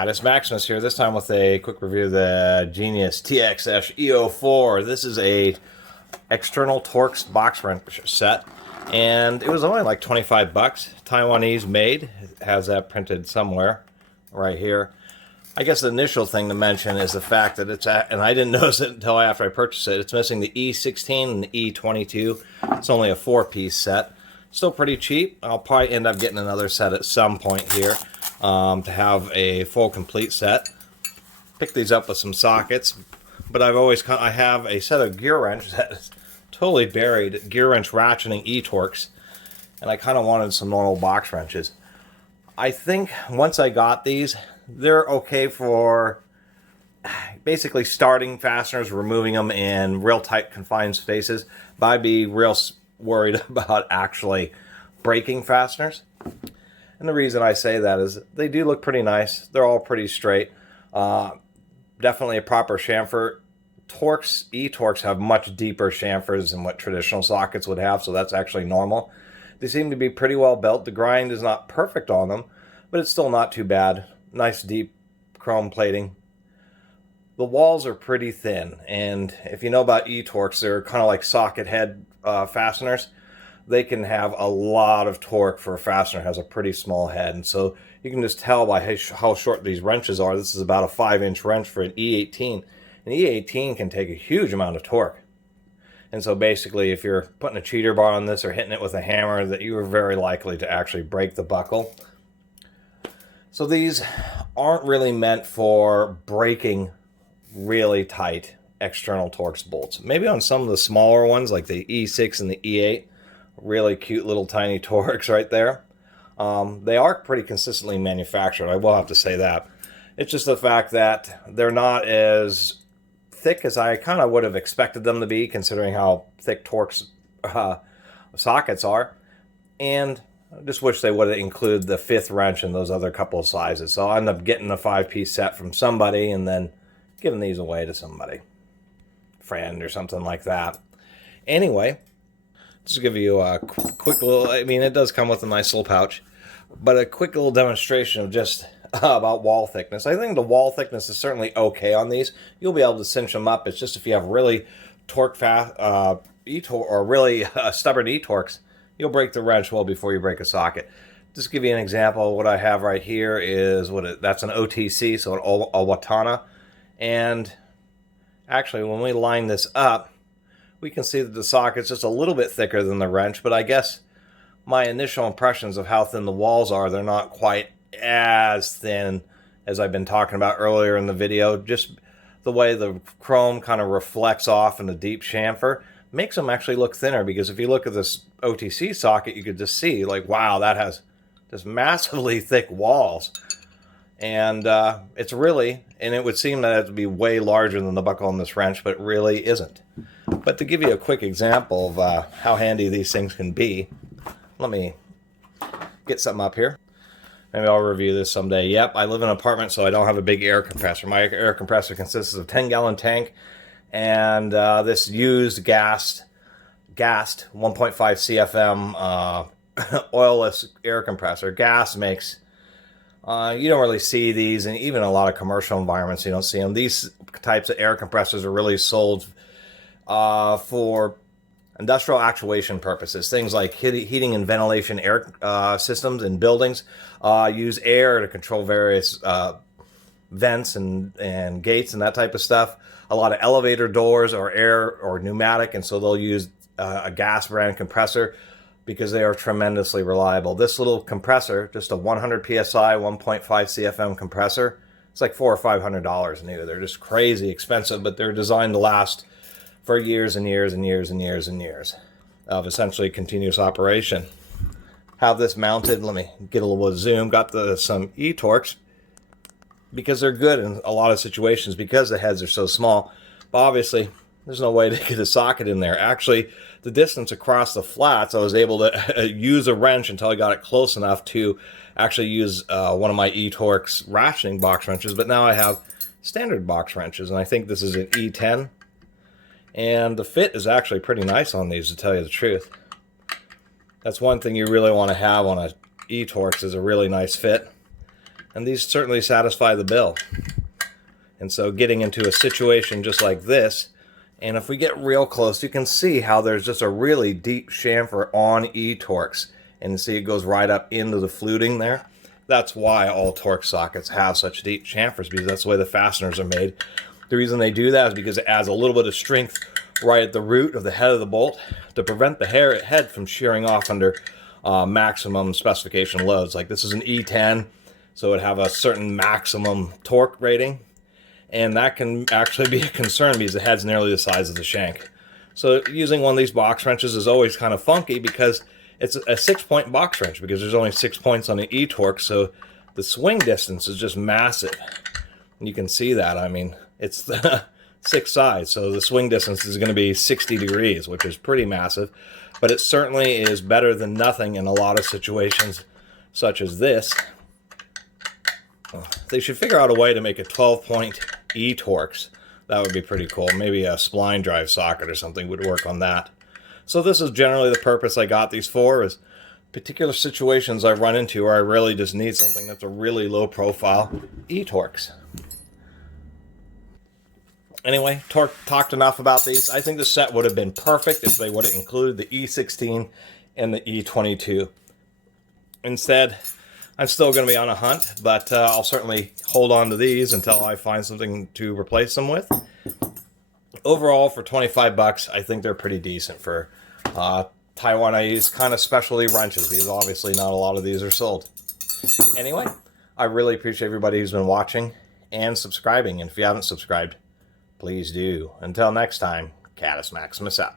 Catus, Maximus here, this time with a quick review of the Genius TXF-E04. This is a external Torx box wrench set, and it was only like 25 bucks. Taiwanese made. It has that printed somewhere right here. I guess the initial thing to mention is the fact that it's at, and I didn't notice it until after I purchased it, it's missing the E16 and the E22. It's only a 4-piece set. Still pretty cheap. I'll probably end up getting another set at some point here to have a full complete set. Pick these up with some sockets, but I have a set of gear wrenches that is totally buried, gear wrench ratcheting E-Torx, and I kind of wanted some normal box wrenches. I think once I got these, they're okay for basically starting fasteners, removing them in real tight confined spaces, but I'd be real worried about actually breaking fasteners. And the reason I say that is they do look pretty nice. They're all pretty straight. Definitely a proper chamfer. Torx, E-Torx have much deeper chamfers than what traditional sockets would have, so that's actually normal. They seem to be pretty well built. The grind is not perfect on them, but it's still not too bad. Nice deep chrome plating. The walls are pretty thin, and if you know about E-Torx, they're kind of like socket head fasteners. They can have a lot of torque for a fastener. It has a pretty small head, and so you can just tell by how short these wrenches are. This is about a 5-inch wrench for an E18. An E18 can take a huge amount of torque, and so basically if you're putting a cheater bar on this or hitting it with a hammer, that you are very likely to actually break the buckle. So these aren't really meant for breaking really tight external Torx bolts. Maybe on some of the smaller ones like the E6 and the E8, really cute little tiny Torx right there. They are pretty consistently manufactured, I will have to say that. It's just the fact that they're not as thick as I kind of would have expected them to be, considering how thick Torx sockets are. And I just wish they would have included the 5th wrench in those other couple of sizes. So I'll end up getting a 5-piece set from somebody and then giving these away to somebody, friend or something like that. Anyway, just to give you a quick little, I mean, it does come with a nice little pouch, but a quick little demonstration of just about wall thickness. I think the wall thickness is certainly okay on these. You'll be able to cinch them up. It's just if you have really torque fast E-Torx or really stubborn E-Torx, you'll break the wrench well before you break a socket. Just to give you an example, what I have right here is that's an OTC, so an Owatonna. And actually, when we line this up, we can see that the socket's just a little bit thicker than the wrench, but I guess my initial impressions of how thin the walls are, they're not quite as thin as I've been talking about earlier in the video. Just the way the chrome kind of reflects off in the deep chamfer makes them actually look thinner, because if you look at this OTC socket, you could just see, like, wow, that has just massively thick walls. And it's really, and it would seem that it would be way larger than the buckle on this wrench, but it really isn't. But to give you a quick example of how handy these things can be, let me get something up here. Maybe I'll review this someday. Yep, I live in an apartment, so I don't have a big air compressor. My air compressor consists of a 10-gallon tank and this used gassed 1.5 CFM oilless air compressor. Gas makes, you don't really see these, and even a lot of commercial environments you don't see them. These types of air compressors are really sold for industrial actuation purposes. Things like heating and ventilation air systems in buildings use air to control various vents and gates and that type of stuff. A lot of elevator doors are air or pneumatic, and so they'll use a gas brand compressor because they are tremendously reliable. This little compressor, just a 100 psi 1.5 CFM compressor, it's like $400 or $500 new. They're just crazy expensive, but they're designed to last for years and years and years and years and years of essentially continuous operation. Have this mounted. Let me get a little bit of zoom. Got some E-Torx because they're good in a lot of situations because the heads are so small. But obviously, there's no way to get a socket in there. Actually, the distance across the flats, I was able to use a wrench until I got it close enough to actually use one of my E-Torx ratcheting box wrenches. But now I have standard box wrenches, and I think this is an E10. And the fit is actually pretty nice on these, to tell you the truth. That's one thing you really want to have on a E-Torx, is a really nice fit. And these certainly satisfy the bill. And so getting into a situation just like this, and if we get real close, you can see how there's just a really deep chamfer on E-Torx. And you see it goes right up into the fluting there. That's why all Torx sockets have such deep chamfers, because that's the way the fasteners are made. The reason they do that is because it adds a little bit of strength right at the root of the head of the bolt to prevent the head from shearing off under maximum specification loads. Like this is an E10, so it would have a certain maximum torque rating, and that can actually be a concern because the head's nearly the size of the shank. So using one of these box wrenches is always kind of funky because it's a 6-point box wrench, because there's only 6 points on the E-Torx, so the swing distance is just massive. And you can see that. I mean, it's the 6 sides, so the swing distance is going to be 60 degrees, which is pretty massive. But it certainly is better than nothing in a lot of situations such as this. They should figure out a way to make a 12-point E-Torx. That would be pretty cool. Maybe a spline drive socket or something would work on that. So this is generally the purpose I got these for, is particular situations I run into where I really just need something that's a really low profile E-Torx. Anyway, talked enough about these. I think the set would have been perfect if they would have included the E16 and the E22. Instead, I'm still going to be on a hunt, but I'll certainly hold on to these until I find something to replace them with. Overall, for 25 bucks, I think they're pretty decent for Taiwanese kind of specialty wrenches, because obviously not a lot of these are sold. Anyway, I really appreciate everybody who's been watching and subscribing, and if you haven't subscribed, please do. Until next time, Catus Maximus out.